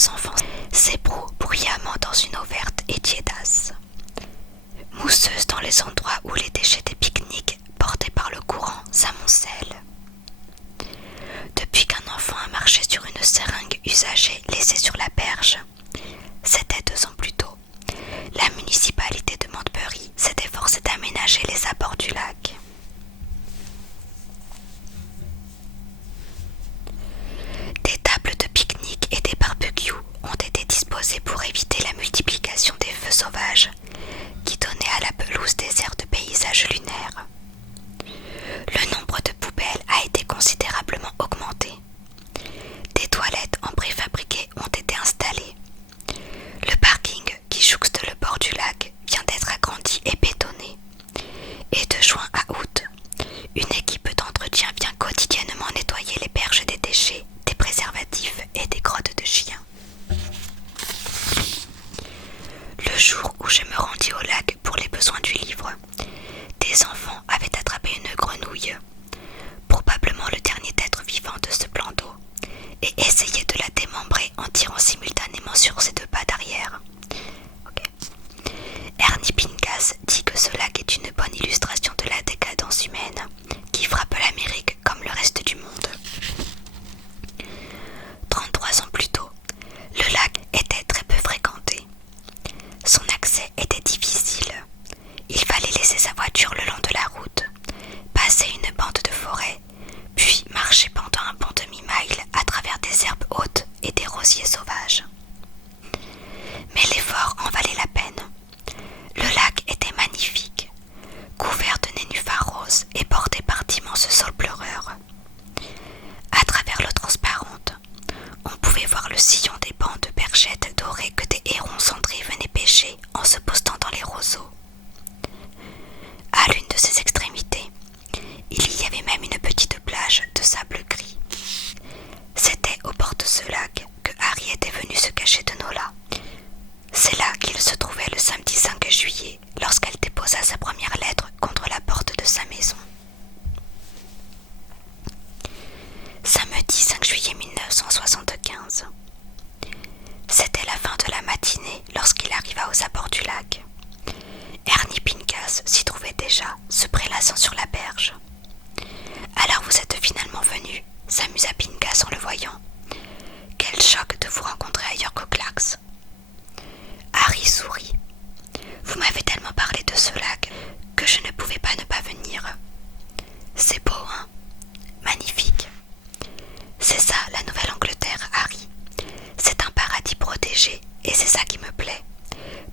aux enfants s'ébroue bruyamment dans une eau verte et tiédasse, mousseuse dans les endroits où les déchets des pique-niques portés par le courant s'amoncellent. Depuis qu'un enfant a marché sur une seringue usagée laissée sur la berge, c'était 2 ans plus tôt, la municipalité de Montbury s'est efforcée d'aménager les abords du lac. Des tables de pique-nique et des barbecues ont été disposés pour éviter la multiplication des feux sauvages qui donnaient à la pelouse des airs de paysage lunaire. Le nombre de poubelles a été considérablement augmenté. Des toilettes en préfabriqué ont été installées. Le parking qui jouxte le bord du lac vient d'être agrandi et bétonné. Et de juin à août, une équipe d'entretien vient quotidiennement nettoyer les berges des déchets, des préservatifs et des crottes de chiens. Le jour où je me rendis au lac pour les besoins du livre, des enfants avaient attrapé une grenouille, probablement le dernier être vivant de ce plan d'eau, et essayaient de la démembrer en tirant simultanément sur ses 2 pattes arrière. Ernie Pinkas dit que ce lac est une bonne illustration de la décadence humaine qui frappe l'Amérique comme le reste du monde. 33 ans plus tôt, le lac était très peu fréquenté. Son accès était difficile. Il fallait laisser sa voiture le long de la route, passer une bande de forêt, puis marcher pendant un bon demi-mile à travers des herbes hautes et des rosiers sauvages. Mais l'effort en valait la peine. Le lac était magnifique, couvert de nénuphars roses et bordé par d'immenses saules pleureurs. À travers l'eau transparente, on pouvait voir le sillon des bancs de perchettes dorées que des hérons cendrés venaient pêcher en se postant dans les roseaux. À l'une de ses extrémités, il y avait même une petite plage de sable gris. C'était au bord de ce lac que Harry était venu se cacher de Nola. C'est là qu'il se trouvait le samedi 5 juillet, lorsqu'elle déposa sa première lettre contre la porte de sa maison. Samedi 5 juillet 1975. C'était la fin de la matinée lorsqu'il arriva aux abords du lac. Ernie Pinkas s'y trouvait déjà, se prélassant sur la berge. « Alors vous êtes finalement venu ?» s'amusa Pinkas en le voyant. « Quel choc de vous rencontrer ailleurs qu'au Clarks !» Harry sourit. « Vous m'avez tellement parlé de ce lac que je ne pouvais pas ne pas venir. C'est beau, hein? Magnifique. C'est ça, la Nouvelle-Angleterre, Harry. C'est un paradis protégé et c'est ça qui me plaît.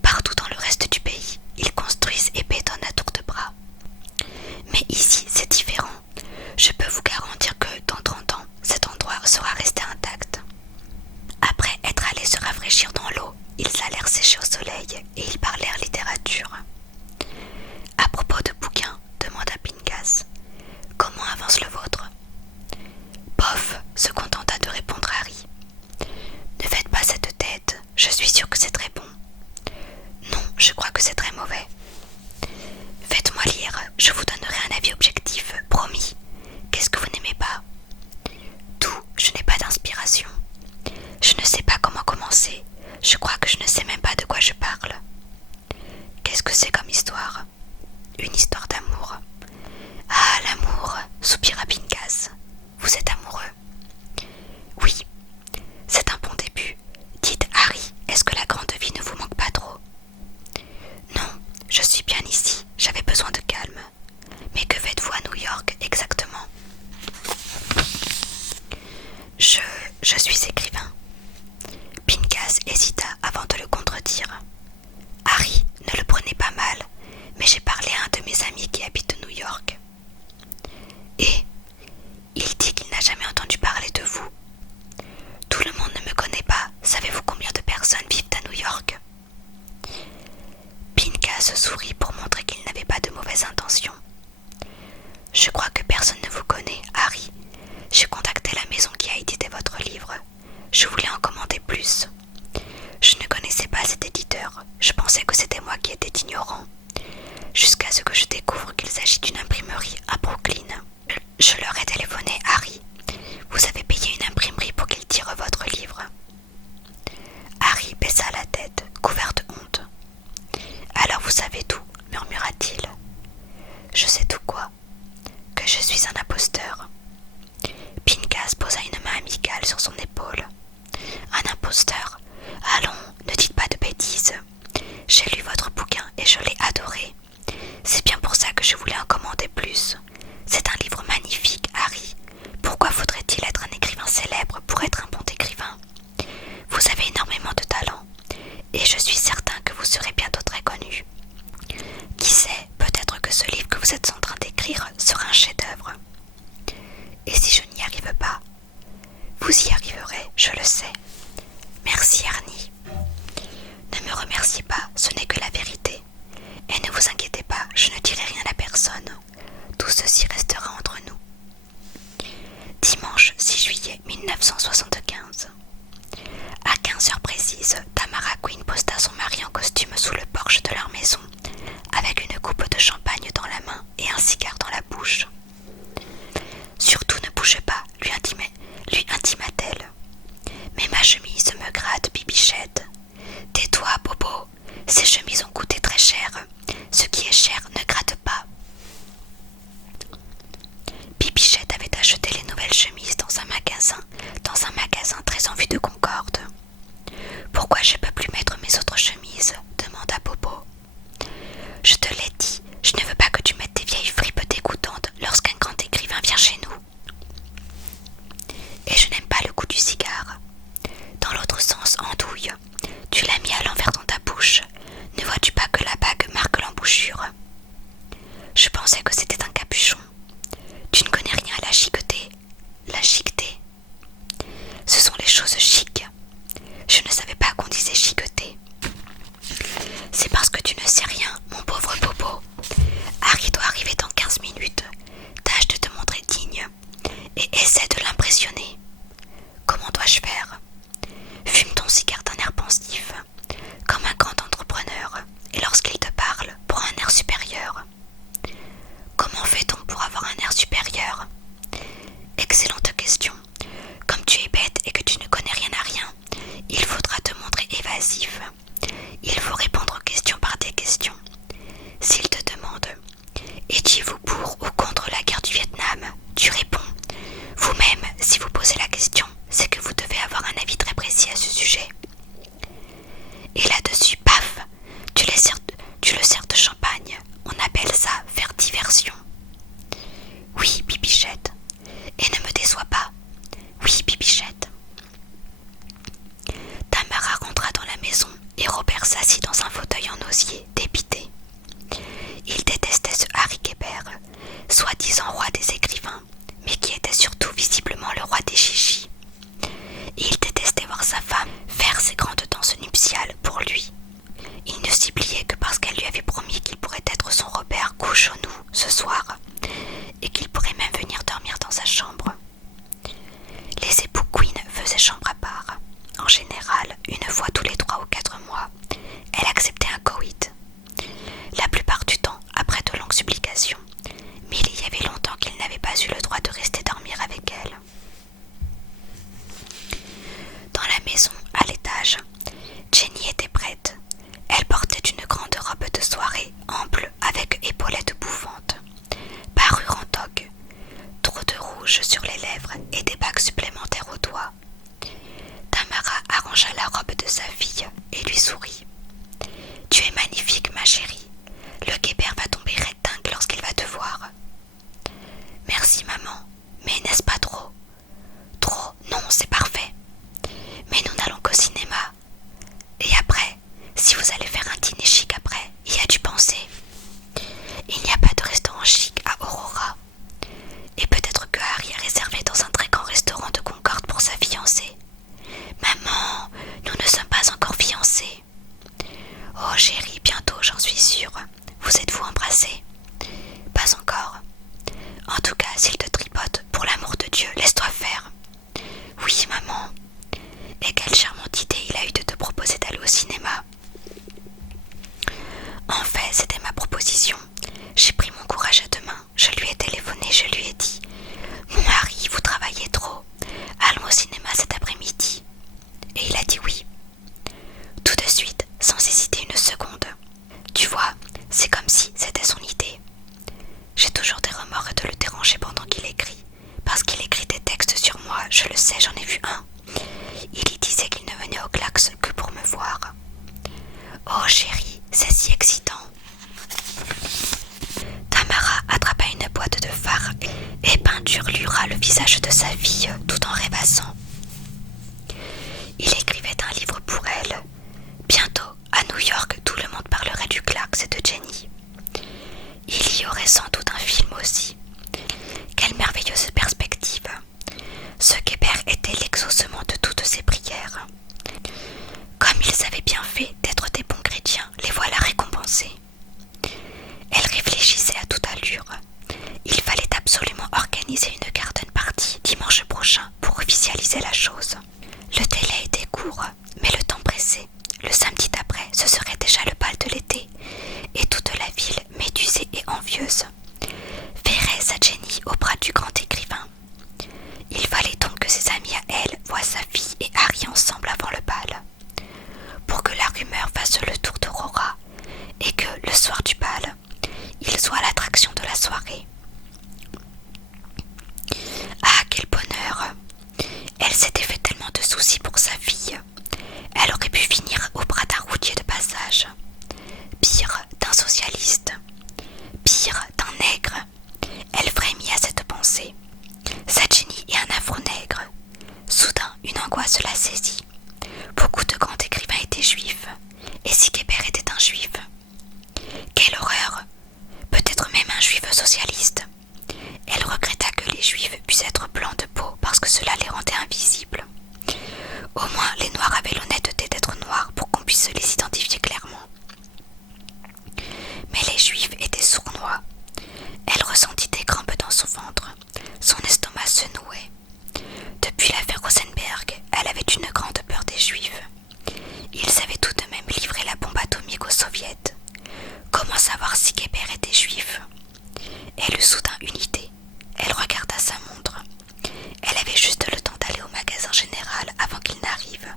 Partout dans le reste du pays, ils construisent et bétonnent à tour de bras. Mais ici, c'est différent. Je peux vous garantir que dans 30 ans, cet endroit sera resté intact. » Après être allés se rafraîchir dans l'eau, ils allèrent sécher au soleil et ils parlèrent littérature. « À propos de bouquins, demanda Pinkas, comment avance le vôtre ?»« Bof, se contenta de répondre Harry. Ne faites pas cette tête, je suis sûre que c'est très bon. Non, je crois que c'est très mauvais. Faites-moi lire, je vous donnerai un avis objectif, promis. Qu'est-ce que vous n'aimez pas ? Tout, je n'ai pas d'inspiration. Je ne sais pas comment commencer, je crois que je ne sais même pas de quoi je parle. Qu'est-ce que c'est comme histoire ? Une histoire d'amour. Ah, l'amour, soupira Pinkas. Vous êtes amoureux ? Oui, c'est un bon début. Dites, Harry, est-ce que la grande vie ne vous manque pas trop ? Non, je suis bien ici, j'avais besoin de calme. Mais que faites-vous à New York exactement ? Je suis écrivain. Pinkas hésita avant de le contredire. Harry, ne le prenez pas mal, mais j'ai parlé à un de mes amis qui habite New York. Et il dit qu'il n'a jamais entendu parler de vous. Tout le monde ne me connaît pas. Savez-vous combien de personnes vivent à New York ? Pinkas sourit pour montrer qu'il n'avait pas de mauvaises intentions. Je crois que personne ne vous connaît, Harry. J'ai contacté la maison qui a édité votre livre. Je voulais en commander plus. Je ne connaissais pas cet éditeur. Je pensais que c'était moi qui étais ignorant. Jusqu'à ce que je découvre qu'il s'agit d'une imprimerie à Brooklyn. Je leur ai téléphoné, Harry. Vous avez payé une imprimerie pour qu'ils tirent votre livre. Merci Ernie. Ne me remerciez pas, ce n'est que la vérité. Et ne vous inquiétez pas, je ne dirai rien à personne. Tout ceci restera entre nous. Dimanche 6 juillet 1975. À 15h précises, Tamara Quinn posta son mari en costume sous le porche de leur maison, avec une coupe de champagne dans la main et un cigare dans la bouche. Surtout ne bougez pas, lui intima-t-elle. Mais ma chemise me gratte, Bibichette. Tais-toi, Bobo, ces chemises ont coûté très cher. Ce qui est cher ne gratte pas. Bibichette avait acheté les nouvelles chemises dans un magasin très en vue de Concorde. Pourquoi je ne peux plus mettre mes autres chemises demanda Bobo. Je te l'ai dit, je ne veux pas que tu mettes tes vieilles fripes dégoûtantes lorsqu'un grand écrivain vient chez nous. Et je n'aime pas le goût du cigare. Dans l'autre sens, andouille, tu l'as mis à l'envers dans ta bouche. Ne vois-tu pas que la bague marque l'embouchure? Je pensais que c'était un capuchon. Tu ne connais rien à la chiqueté. La chiqueté. Ce sont les choses chics. Je ne savais pas qu'on disait chiqueté. C'est parce que tu ne sais rien, mon pauvre Bobo. Harry doit arriver dans 15 minutes. Tâche de te montrer digne et essaie de l'impressionner. Comment dois-je faire? Fume ton cigare d'un air pensif, comme un grand entrepreneur, et lorsqu'il te parle, prends un air supérieur. Comment fait-on pour avoir un air supérieur? Excellente question. Comme tu es bête et que tu ne connais rien à rien, il faudra te montrer évasif. Il faut répondre aux questions par des questions. S'il te demande « Étiez-vous pour ou contre la guerre du Vietnam ?» tu réponds. Vous-même, si vous posez la question, c'est que vous devez avoir un avis très précis à ce sujet. Et là-dessus, paf, tu le sers de champagne. On appelle ça faire diversion. Oui, Bibichette. Et ne me déçois pas. Oui, Bibichette. Tamara rentra dans la maison et Robert s'assit dans un fauteuil en osier, dépité. Il détestait ce Harry Kéber, soi-disant roi des écrivains, mais qui était surtout visiblement le roi des chichis. Il détestait voir sa femme faire ses grandes danses nuptiales pour lui. Il ne s'y pliait que parce qu'elle lui avait promis qu'il pourrait être son Robert couche au nous ce soir, et qu'il pourrait même venir dormir dans sa chambre. Les époux Quinn faisaient chambre à part. En général, une fois tous les 3 ou 4 mois, elle acceptait un coït. La plupart du temps, après de longues supplications, mais il y avait longtemps qu'il n'avait pas eu le droit de rester dormir avec elle. Dans la maison, à l'étage, Jenny était prête. Elle portait une grande robe de soirée, ample, avec épaulettes bouffantes, parure en toque, trop de rouge sur les lèvres et des bagues supplémentaires aux doigts. Tamara arrangea la robe de sa fille et lui sourit. « Tu es magnifique, ma chérie. Le Kéber va tomber dingue lorsqu'il va te voir. »« Merci, maman. Mais n'est-ce pas trop ?»« Trop? Non, c'est parfait. Mais nous n'allons qu'au cinéma. Et après, si vous allez faire un dîner chic après, y a-tu pensé? Il n'y a pas de restaurant chic à Aurora. Et peut-être que Harry a réservé dans un très grand restaurant de Concorde pour sa fiancée. Maman, nous ne sommes pas encore fiancés. Oh chérie, bientôt, j'en suis sûre. Vous êtes-vous embrassés? Pas encore. En tout cas, s'il te tripote, pour l'amour de Dieu, laisse-toi faire. Oui, maman. Et quelle charmante idée il a eu de te proposer d'aller au cinéma. En fait, c'était ma proposition. J'ai pris mon courage à deux mains. Je lui ai téléphoné, je lui ai dit « Mon Harry, vous travaillez trop. Allons au cinéma cet après-midi. » Et il a dit oui. Tout de suite, sans hésiter une seconde. Tu vois, c'est comme si c'était son idée. J'ai toujours des remords de le déranger pendant qu'il écrit. Parce qu'il écrit des textes sur moi, je le sais, j'en ai vu un. Il y disait qu'il retour, mais le temps pressait. Le samedi d'après, ce serait déjà le bal de l'été, et toute la ville, médusée et envieuse, verrait sa Jenny au bras du grand écrivain. Il fallait donc que ses amis à elle voient sa fille et Harry ensemble avant le bal, pour que la rumeur fasse le tour d'Aurora, et que, le soir du bal, il soit l'attraction de la soirée. Ah, quel bonheur! Elle s'était fait tellement de soucis pour sa fille. Elle aurait pu finir au bras d'un routier de passage, pire d'un socialiste, pire d'un nègre. Elle frémit à cette pensée. Sa Jenny est un affreux nègre. Soudain, une angoisse la saisit. Beaucoup de grands écrivains étaient juifs, et Sigebert était un juif. Quelle horreur! Peut-être même un juif socialiste. Elle regretta que les juifs puissent être blancs de peau parce que cela les rendait invisibles. Au moins, les noirs avaient l'honnêteté d'être noirs pour qu'on puisse les identifier clairement. Mais les juifs étaient sournois. Elle ressentit des crampes dans son ventre. Son estomac se nouait. Depuis l'affaire Rosenberg, elle avait une grande peur des juifs. Ils avaient tout de même livré la bombe atomique aux soviets. Comment savoir si Sigebert était juif? Elle eut soudain une idée. Elle regarda sa montre. Elle avait juste le temps d'aller au magasin général avant qu'il n'arrive.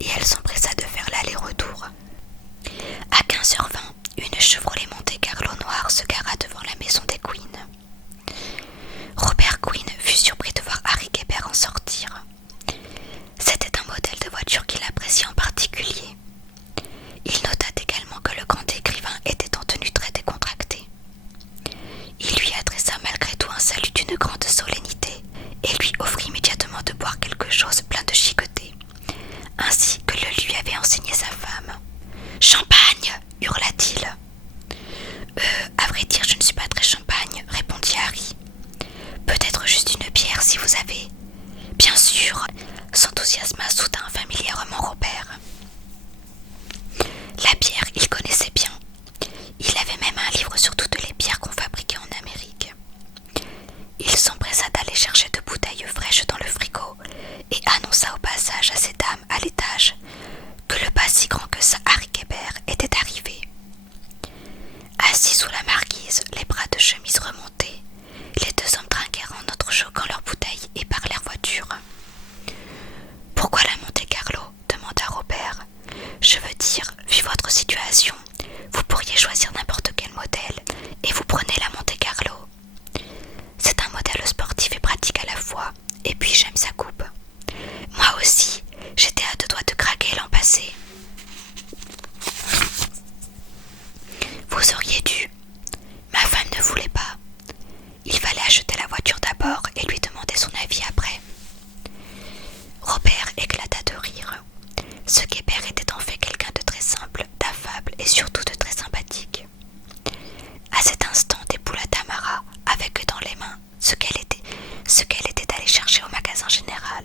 Et elle s'empressa de faire l'aller-retour. À 15h20, une Chevrolet Monte Carlo noire se gara devant la maison des Queen. Robert Queen fut surpris de voir Harry Gebert en sortir. C'était un modèle de voiture qu'il appréciait en particulier. Il nota également que le grand écrivain était en tenue très décontractée. Il lui adressa malgré tout un salut d'une grande solennité et lui offrit immédiatement de boire quelque chose plein de chiqueté, ainsi que le lui avait enseigné sa femme. « Champagne !» hurla-t-il. À vrai dire, je ne suis pas très champagne, répondit Harry. Peut-être juste une bière si vous avez. Bien sûr, s'enthousiasma soudain familièrement Robert. La bière, il connaissait bien. Il avait même un livre sur toutes les bières qu'on fabriquait en Amérique. Il s'empressa d'aller chercher de bouteilles fraîches dans le frigo et annonça au passage à ses dames à l'étage que le pas si grand que ça Harry Gebert était arrivé. Assis sous la marquise, les bras de chemise remontés, les deux hommes trinquèrent en entrechoquant leurs bouteilles et parlèrent voiture. « Pourquoi la Monte Carlo ?» demanda Robert. « Je veux dire, vu votre situation, vous pourriez choisir n'importe quel modèle et vous prenez la Monte Carlo. C'est un modèle sportif et pratique à la fois, et puis j'aime sa coupe. Moi aussi, j'étais à deux doigts de craquer l'an passé. » Vous auriez dû. Ma femme ne voulait pas. Il fallait acheter la voiture d'abord et lui demander son avis après. Robert éclata de rire. Ce Gebert était en fait quelqu'un de très simple, d'affable et surtout de très sympathique. À cet instant déboula Tamara avec dans les mains ce qu'elle était allée chercher au magasin général.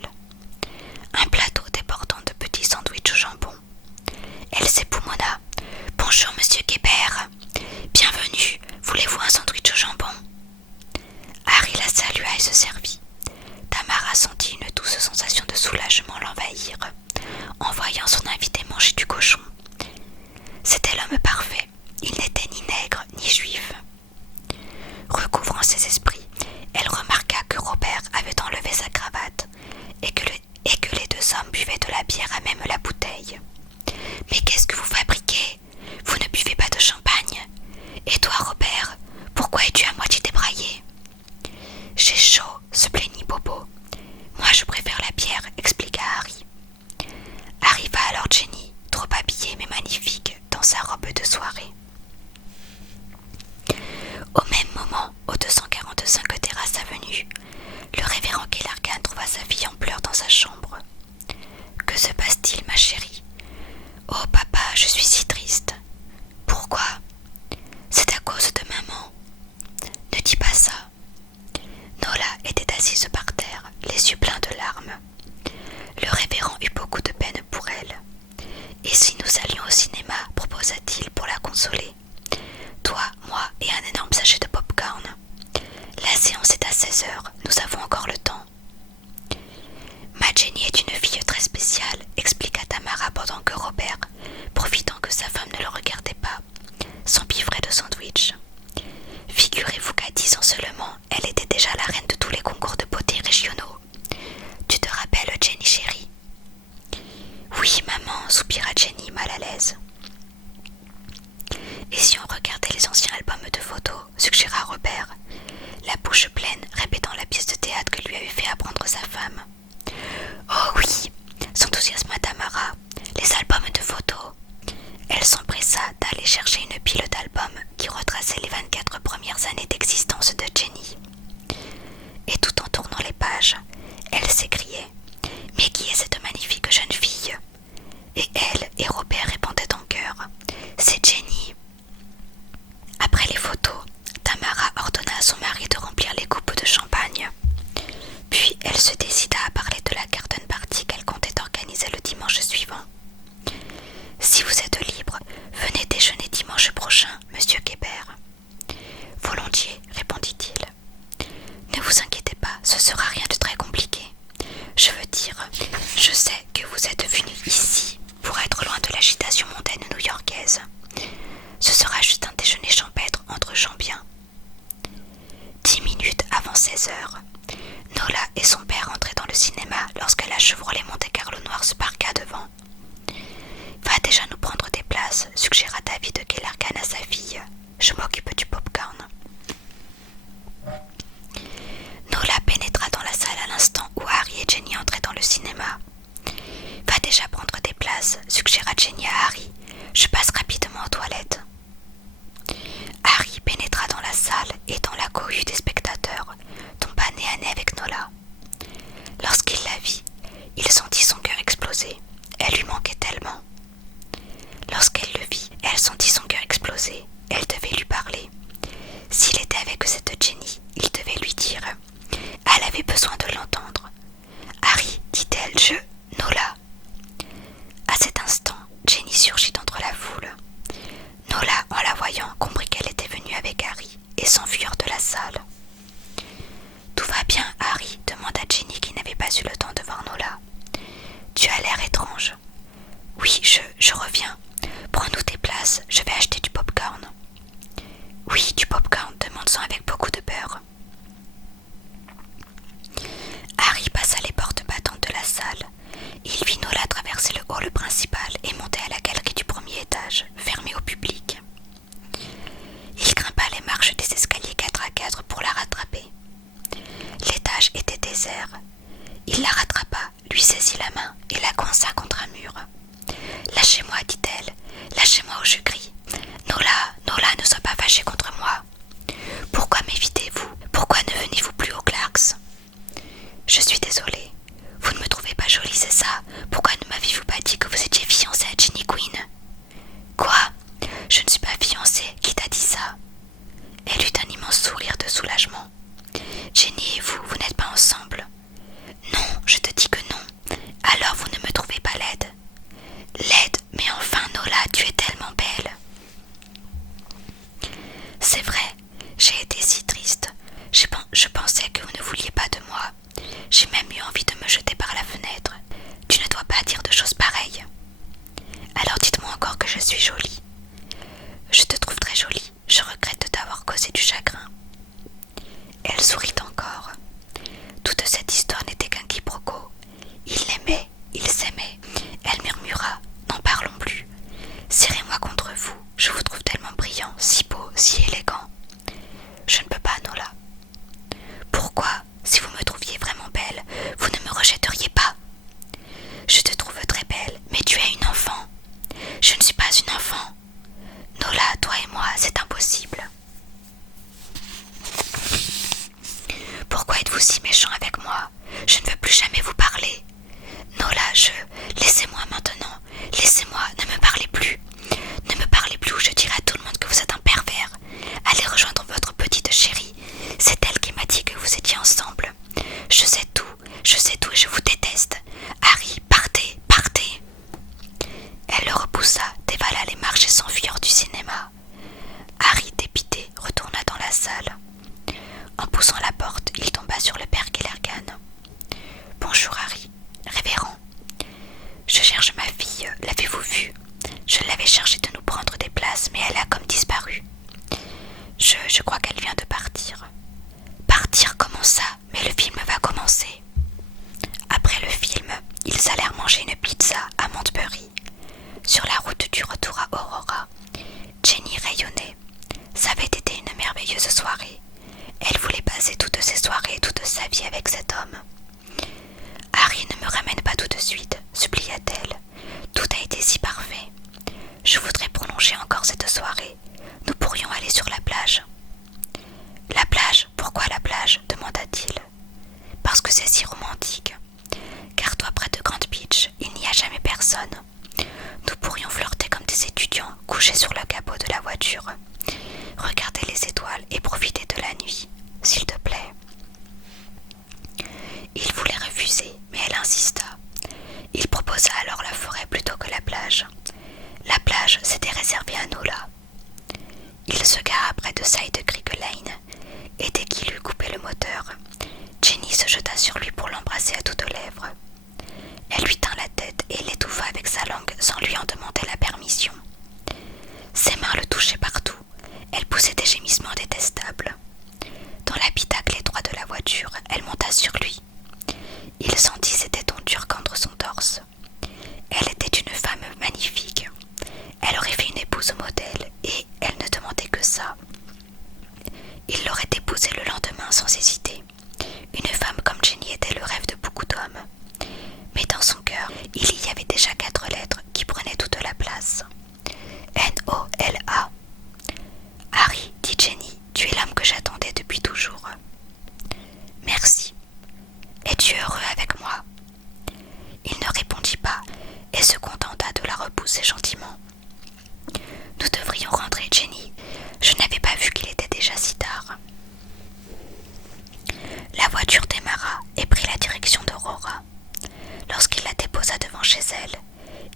Un plateau débordant de petits sandwichs au jambon. Elle s'époumonna. « Bonjour, monsieur Gebert. Bienvenue. Voulez-vous un sandwich au jambon ?» Harry la salua et se servit. Tamara sentit une douce sensation de soulagement l'envahir en voyant son invité manger du cochon. C'était l'homme parfait. Il n'était ni nègre ni juif. Recouvrant ses esprits, elle remarqua que Robert avait enlevé sa cravate et que les deux hommes buvaient de la bière à même la bouteille. « Mais qu'est-ce que vous fabriquez? Vous ne buvez pas de champagne? Et toi, Robert, pourquoi es-tu à moitié débraillé ?»« J'ai chaud, se plaignit Bobo. Moi, je préfère la bière, expliqua Harry. Arriva alors Jenny, trop habillée mais magnifique, dans sa robe de soirée. Au même moment, au 245 terrasse avenue, le révérend Kellergan trouva sa fille en pleurs dans sa chambre. « Que se passe-t-il, ma chérie ? » « Oh, papa, je suis si triste. »« Pourquoi ? » ?»« C'est à cause de maman. »« Ne dis pas ça. » Nola était assise par terre, les yeux pleins de larmes. Le révérend eut beaucoup de peine pour elle. « Et si nous allions au cinéma ?» proposa-t-il pour la consoler. Oui, maman, soupira Jenny mal à l'aise. Et si on regardait les anciens albums de photos, suggéra Robert, la bouche pleine, répétant la pièce de théâtre que lui avait fait apprendre sa femme. Oh oui, s'enthousiasma Tamara, les albums de photos. Elle s'empressa d'aller chercher une pile d'albums qui retraçait les 24 premières années d'existence de Jenny. Et tout en tournant les pages, elle s'écriait « Mais qui est cette magnifique jeune fille ?» Et elle et Robert répondaient en chœur « C'est Jenny !» Après les photos, Tamara ordonna à son mari de remplir les coupes de champagne. Puis elle se décida à parler de la garden party qu'elle comptait organiser le dimanche suivant. « Si vous êtes libre, venez déjeuner dimanche prochain, monsieur Kébert. »« Volontiers, répondit-il. »« Ne vous inquiétez pas, ce sera rien de très compliqué. Je veux dire, je sais que vous êtes venu ici pour être loin de l'agitation mondaine new-yorkaise. Ce sera juste un déjeuner champêtre entre gens bien. » 10 minutes avant 16 heures, Nola et son père entraient dans le cinéma lorsque la Chevrolet Monte-Carlo noire se parqua devant. « Va déjà nous prendre des places, suggéra David Kellergan à sa fille. Je m'occupe du popcorn. » Nola pénétra dans la salle à l'instant où Harry et Jenny entraient dans le cinéma. « Va déjà prendre des places, suggéra Jenny à Harry. Je passe rapidement aux toilettes. » Harry pénétra dans la salle et dans la cohue des spectateurs, tomba nez à nez avec Nola. Lorsqu'il la vit, il sentit son cœur exploser. Elle lui manquait tellement. Lorsqu'elle le vit, elle sentit son cœur exploser. Elle devait lui parler. S'il était avec cette Jenny, il devait lui dire. Elle avait besoin de l'entendre. « Harry, dit-elle, Nola !» À cet instant, Jenny surgit d'entre la foule. Nola, en la voyant, comprit qu'elle était venue avec Harry et s'enfuirent de la salle. « Tout va bien, Harry ?» demanda Jenny qui n'avait pas eu le temps de voir Nola. « Tu as l'air étrange. »« Oui, je reviens. Prends-nous tes places, je vais acheter du popcorn. »« Oui, du popcorn, demande-en avec beaucoup de beurre. » Harry passa les portes battantes de la salle. Il vit Nola traverser le hall principal et monter à la galerie du premier étage, fermée au public. Il grimpa les marches des escaliers 4x4 pour la rattraper. L'étage était désert. Il la rattrapa, lui saisit la main et la coinça contre un mur. « Lâchez-moi, dit-elle. Lâchez-moi ou je crie. Nola, Nola, ne sois pas fâchée contre moi. Pourquoi m'évitez-vous? Pourquoi ne venez-vous plus au Clarks? Je suis désolée. Vous ne me trouvez pas jolie, c'est ça? Pourquoi ne m'aviez-vous pas dit que vous étiez fiancée à Jenny Quinn? Quoi? Je ne suis pas fiancée, qui t'a dit ça? Elle eut un immense sourire de soulagement. Jenny et vous n'êtes pas ensemble? Non, je te dis que non. Alors vous ne me trouvez pas laide? Laide, mais enfin Nola, tu es tellement belle. C'est vrai, j'ai été si triste. Je pensais que vous ne vouliez pas de moi. J'ai même eu envie de me jeter par la fenêtre. Tu ne dois pas dire de choses pareilles. Alors dites-moi encore que je suis jolie. Je te trouve très jolie. Je regrette de t'avoir causé du chagrin. Elle sourit encore. Toute cette histoire n'était qu'un quiproquo. Il l'aimait, il s'aimait. Elle murmura, n'en parlons plus. Serrez-moi contre vous. Je vous trouve tellement brillant, si beau, si élégant. Je ne peux pas, Nola. Pourquoi? Si vous me trouviez vraiment belle, vous ne me rejetteriez pas. Je te trouve très belle, mais tu es une enfant. Je ne suis pas une enfant. Nola, toi et moi, c'est impossible. Pourquoi êtes-vous si méchant avec moi? Je ne veux plus jamais vous parler. Nola, laissez-moi maintenant. Laissez-moi, ne me parlez plus. Ne me parlez plus ou je dirai à tout le monde que vous êtes un pervers. Allez rejoindre votre petite chérie. C'est elle qui m'a dit que vous étiez ensemble. Je sais tout et je vous déteste. Harry, partez, partez. Elle le repoussa, dévala les marches et s'enfuit hors du cinéma. Harry, dépité, retourna dans la salle. En poussant la porte, il tomba sur le père Kellergan. « Bonjour Harry, révérend. Je cherche ma fille, l'avez-vous vue? Je l'avais chargée de nous prendre des places, mais elle a comme disparu. Je crois qu'elle vient de partir. » Partir, comment ça? Mais le film va commencer. Après le film, ils allèrent manger une pizza à Monte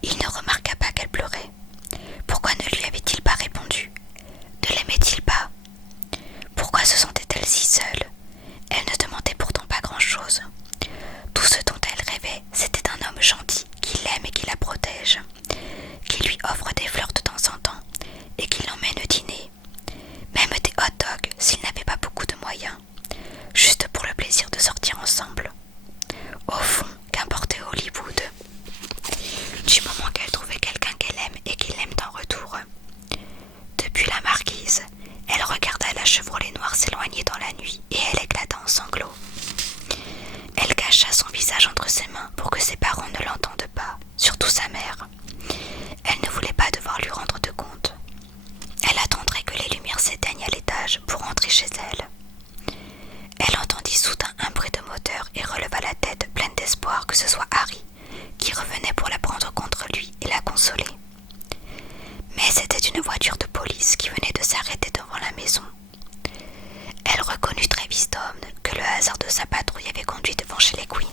Il ne remarqua pas qu'elle pleurait. Pourquoi ne lui avait-il pas répondu? Ne l'aimait-il pas? Pourquoi se sentait-elle si seule? Elle ne demandait pourtant pas grand-chose. Tout ce dont elle rêvait, c'était un homme gentil qui l'aime et qui la protège, qui lui offre des fleurs de temps en temps et qui l'emmène dîner, même des hot-dogs s'il n'avait pas beaucoup de moyens, juste pour le plaisir de sortir ensemble. Au fond, qu'importait Hollywood? Du moment qu'elle trouvait quelqu'un qu'elle aime et qu'il l'aime en retour. Depuis la marquise, elle regarda la Chevrolet noire s'éloigner dans la nuit et elle éclata en sanglots. Elle cacha son visage entre ses mains pour que ses parents ne l'entendent pas, surtout sa mère. Elle ne voulait pas devoir lui rendre de compte. Elle attendrait que les lumières s'éteignent à l'étage pour rentrer chez elle. Elle entendit soudain un bruit de moteur et releva la tête pleine d'espoir que ce soit Harry qui revenait pour la prendre contre lui et la consoler. Mais c'était une voiture de police qui venait de s'arrêter devant la maison. Elle reconnut très vite que le hasard de sa patrouille avait conduit devant chez les Queen.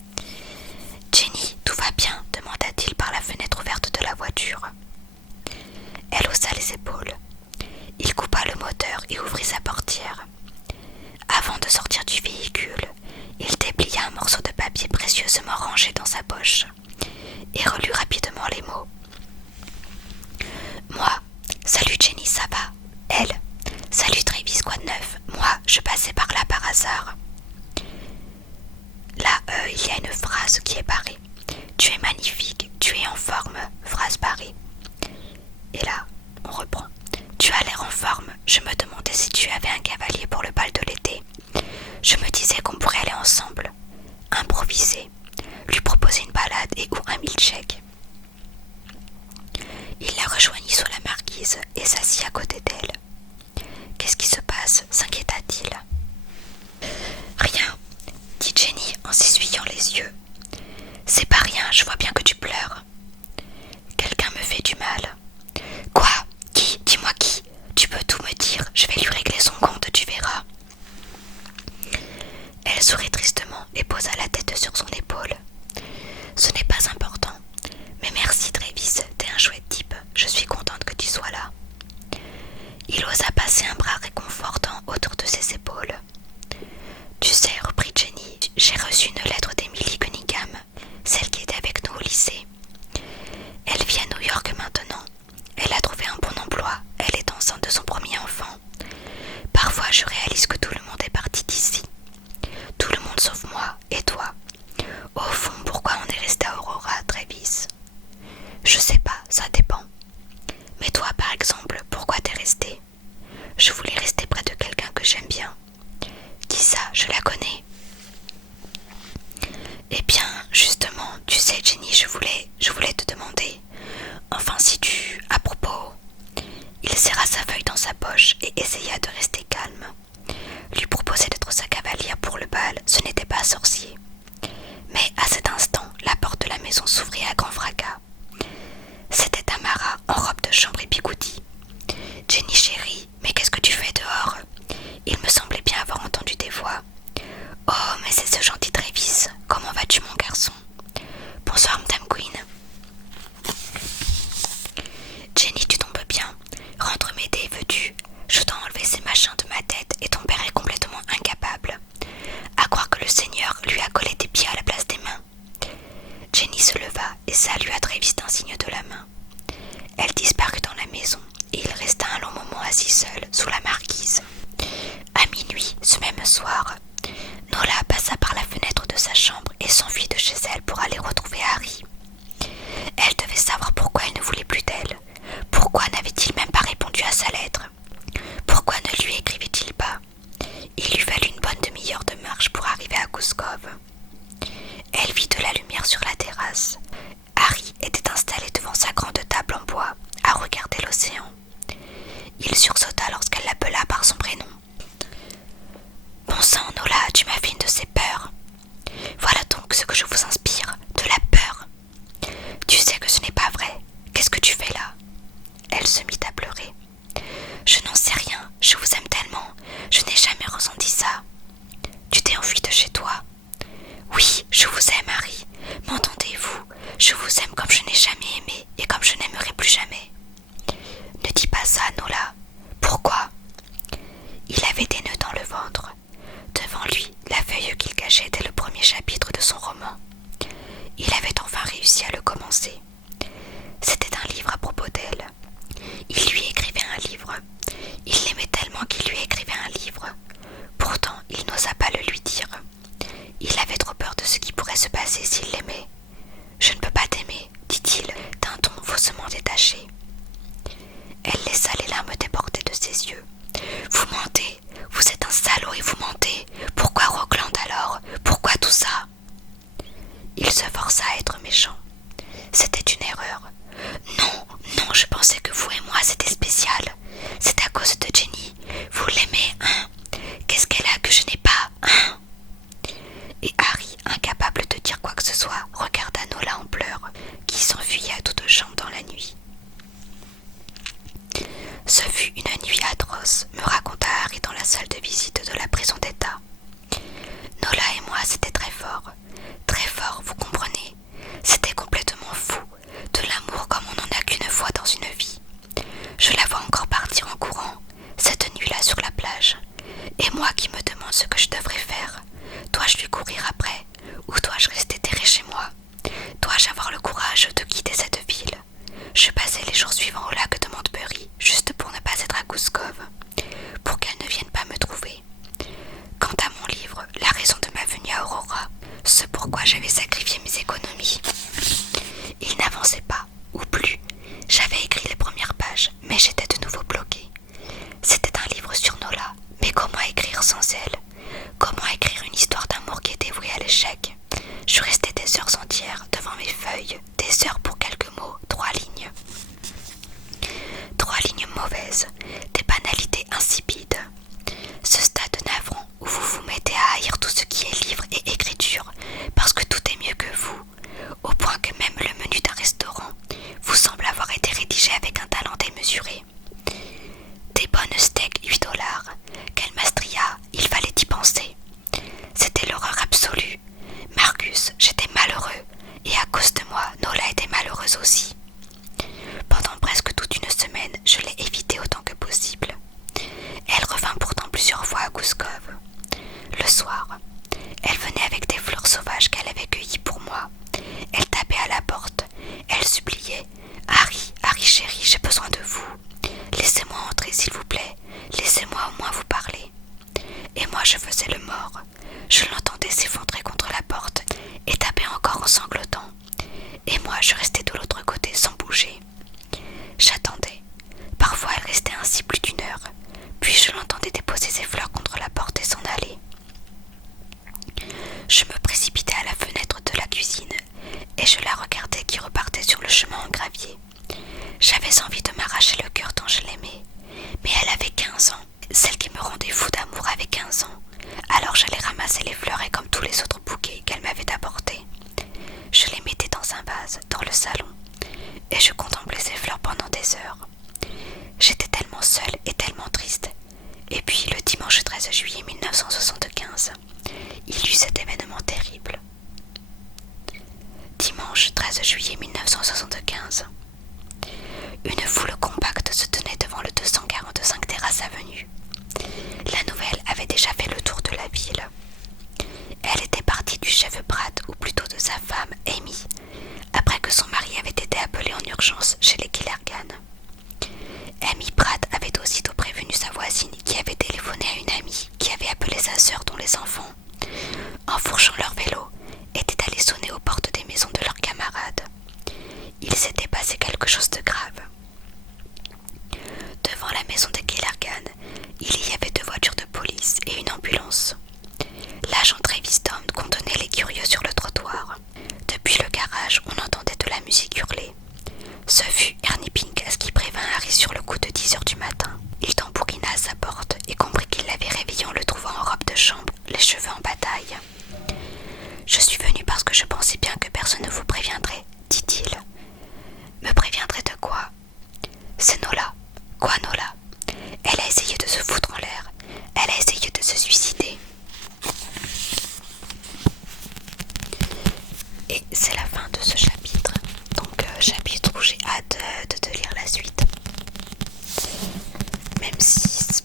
« Jenny, tout va bien ?» demanda-t-il par la fenêtre ouverte de la voiture. Elle haussa les épaules. Il coupa le moteur et ouvrit sa portière. Avant de sortir du véhicule, il déplia un morceau de papier précieusement rangé dans sa poche et relut rapidement les mots. « Moi, salut Jenny, ça va? Elle, salut Travis, quoi de neuf? Moi, je passais par là par hasard. » Là, il y a une phrase qui est barrée. « Tu es magnifique, tu es en forme », phrase barrée. Et là, on reprend. « Tu as l'air en forme, je me demandais si tu avais un cavalier pour le bal de l'été. Je me disais qu'on pourrait aller ensemble. Improviser, lui proposer une balade et ou un milkshake. » Il la rejoignit sous la marquise et s'assit à côté d'elle. « Qu'est-ce qui se passe ?» s'inquiéta-t-il. « Rien, » dit Jenny en s'essuyant les yeux. « C'est pas rien, je vois bien que tu pleures. »« Quelqu'un me fait du mal. »« Quoi? Qui? Dis-moi qui? Tu peux tout me dire, je vais lui régler son compte, tu verras. » Elle sourit tristement et posa la tête sur son épaule. « Ce n'est pas important, mais merci Travis, t'es un chouette type, je suis contente que tu sois là. » Il osa passer un bras réconfortant autour de ses épaules. « Tu sais, reprit Jenny, j'ai reçu une lettre d'Emily Cunningham, celle qui était avec nous au lycée. Elle vit à New York maintenant. Elle a trouvé un bon emploi, elle est enceinte de son premier enfant. Parfois je réalise que tout le monde est parti d'ici. Tout le monde sauf moi et toi. Au fond, pourquoi on est resté à Aurora, Travis? Je sais pas, ça dépend. Mais toi, par exemple, pourquoi t'es resté? Je voulais rester près de quelqu'un que j'aime bien. Qui ça? Je la connais. Eh bien, justement, tu sais, Jenny, je voulais te demander. Enfin, si tu... À propos... Il serra sa feuille dans sa poche et essaya de rester calme. Lui proposer d'être sa cavalière pour le bal, ce n'était pas sorcier. Mais à cet instant, la porte de la maison s'ouvrit à grand fracas. C'était Tamara en robe de chambre et bigoudi. « Jenny chérie, mais qu'est-ce que tu fais dehors ?» Il me semblait bien avoir entendu des voix. « Oh, mais c'est ce gentil Travis. Comment vas-tu, mon garçon ?»« Bonsoir, Madame Queen. »« Jenny, tu tombes bien. Rentre m'aider, veux-tu? Je dois enlever ces machins de ma tête et ton père est complètement incapable. À croire que le Seigneur lui a collé des pieds à la place des mains. » Jenny se leva et salua Travis d'un signe de la main. Elle disparut dans la maison et il resta un long moment assis seul sous la marquise. À minuit, ce même soir, Nola passa par la fenêtre de sa chambre et s'enfuit de chez elle pour aller retrouver Harry. Elle devait savoir pourquoi il ne voulait plus d'elle. Pourquoi n'avait-il même pas répondu à sa lettre? Pourquoi ne lui écrivait-il pas? Il lui fallut une bonne demi-heure de marche pour arriver à Cove. Elle vit de la lumière sur la terrasse. Harry était installé devant sa grande table en bois, à regarder l'océan. Il sursauta lorsqu'il n'ai jamais aimé et comme je n'aimerai plus jamais. Ne dis pas ça, Nola. Pourquoi? Il avait des nœuds dans le ventre. Devant lui, la feuille qu'il cachait était le premier chapitre de son roman. Il avait enfin réussi à le commencer. C'était un livre à propos d'elle. Il lui écrivait un livre. Il l'aimait tellement qu'il lui écrivait un livre. Pourtant, il n'osa pas le lui dire. Il avait trop peur de ce qui pourrait se passer s'il l'aimait. « Je ne peux pas t'aimer, dit-il, d'un ton faussement détaché. Elle laissa les larmes déborder de ses yeux. « Vous mentez, vous êtes un salaud et vous mentez. Pourquoi Rockland alors? Pourquoi tout ça ?» Il se força à être méchant. C'était une erreur. « Non, non, je pensais que vous et moi c'était spécial. C'est à cause de Jenny. Vous l'aimez, hein? Qu'est-ce qu'elle a que je n'ai pas, hein ?» Et Harry, incapable de dire quoi que ce soit, regarda Nola en pleurs, qui s'enfuyait à toutes jambes dans la nuit. Ce fut une nuit atroce, me raconta Harry dans la salle de visite de la prison d'État. Nola et moi, c'était très fort, vous comprenez. C'était complètement fou, de l'amour comme on n'en a qu'une fois dans une vie. Je la vois encore partir en courant, cette nuit-là sur la plage, et moi qui me demande ce que je devrais faire. Dois-je lui courir après, ou dois-je rester terré chez moi? Dois-je avoir le courage de quitter cette ville? Je passais les jours suivants au lac de Montbury, juste pour ne pas être à Gouskov, pour qu'elle ne vienne pas me trouver. Quant à mon livre, la raison de ma venue à Aurora, ce pourquoi j'avais sacrifié mes économies, il n'avançait pas, ou plus. J'avais écrit les premières pages, mais j'étais de nouveau bloquée. C'était un livre sur Nola, mais comment écrire sans elle? Comment écrire une histoire d'amour qui est dévouée à l'échec? Je restais des heures entières devant mes feuilles, des heures pour quelques mots, 3 lignes. 3 lignes mauvaises, des banalités insipides. Ce stade navrant où vous vous mettez à haïr tout ce qui est livre et écriture, parce que tout est mieux que vous, au point que même le menu d'un restaurant vous semble avoir été rédigé avec un talent démesuré. Des bonnes steaks $8, quelle mastria, il fallait y penser. C'était l'horreur absolue. Marcus, j'étais malheureux, et à cause de moi, Nola était malheureuse aussi. Pendant presque toute une semaine, je l'ai évitée autant que possible. Elle revint pourtant plusieurs fois à Gouskov. Le soir, elle venait avec des fleurs sauvages qu'elle avait cueillies pour moi. Elle tapait à la porte. Elle suppliait. « Harry, Harry chéri, j'ai besoin de vous. Laissez-moi entrer, s'il vous plaît. Laissez-moi au moins vous parler. » Et moi, je faisais le mort. Je l'entendais s'effondrer contre la porte et taper encore en sanglotant. Et moi, je restais de l'autre côté sans bouger. J'attendais. Parfois, elle restait ainsi plus d'1 heure. Puis je l'entendais déposer ses fleurs contre la porte et s'en aller. Je me précipitais à la fenêtre de la cuisine et je la regardais qui repartait sur le chemin en gravier. J'avais envie de m'arracher le cœur tant je l'aimais. Mais elle avait 15 ans. Celle qui me rendait fou d'amour avait 15 ans. Alors j'allais ramasser les fleurs et comme tous les autres bouquets qu'elle m'avait apportés, je les mettais dans un vase, dans le salon, et je contemplais ces fleurs pendant des heures. J'étais tellement seule et tellement triste. Et puis le dimanche 13 juillet 1975, il y eut cet événement terrible. Dimanche 13 juillet 1975. Une foule compacte se tenait devant le 245 Terrasse Avenue. La nouvelle avait déjà fait le tour de la ville. Elle était partie du chef Pratt, ou plutôt de sa femme, Amy, après que son mari avait été appelé en urgence chez les Killergan. Amy Pratt avait aussitôt prévenu sa voisine qui avait téléphoné à une amie qui avait appelé sa sœur dont les enfants, enfourchant leur vélo, étaient allés sonner aux portes des maisons de leurs camarades. Il s'était passé quelque chose de grave. Devant la maison des Killergan, il y avait 2 voitures de police et une ambulance. L'agent Travis Tom contenait les curieux sur le trottoir. Depuis le garage, on entendait de la musique hurler. Ce fut Ernie Pincas qui prévint Harry sur le coup de 10 heures du matin. Il tambourina à sa porte et comprit qu'il l'avait réveillé en le trouvant en robe de chambre, les cheveux en bataille. « Je suis venu parce que je pensais bien que personne ne vous préviendrait, dit-il. »« Me préviendrait de quoi ?»« C'est Nola. »« Quoi, Nola ? Elle a essayé de se foutre en l'air. Elle a essayé de se suicider. » Et c'est la fin de ce chapitre. Donc chapitre où j'ai hâte de te lire la suite. Même si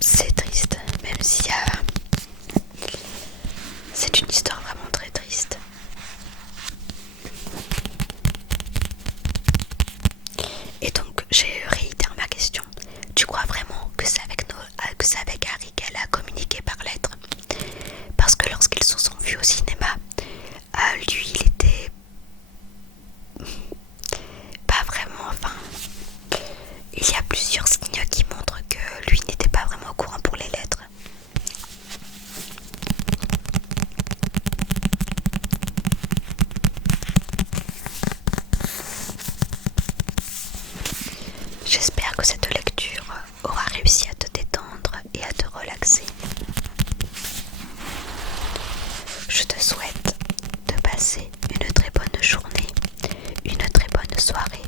c'est triste, même si c'est une histoire vraiment très triste. Et donc, j'ai réitéré ma question. Tu crois vraiment que c'est avec Harry qu'elle a communiqué par lettre? Parce que lorsqu'ils se sont vus au cinéma, lui, il était pas vraiment, enfin, il y a plusieurs signes qui montrent que lui n'était pas vraiment au courant pour les lettres. J'espère que cette lecture aura réussi à te détendre et à te relaxer. Je te souhaite de passer une très bonne journée, une très bonne soirée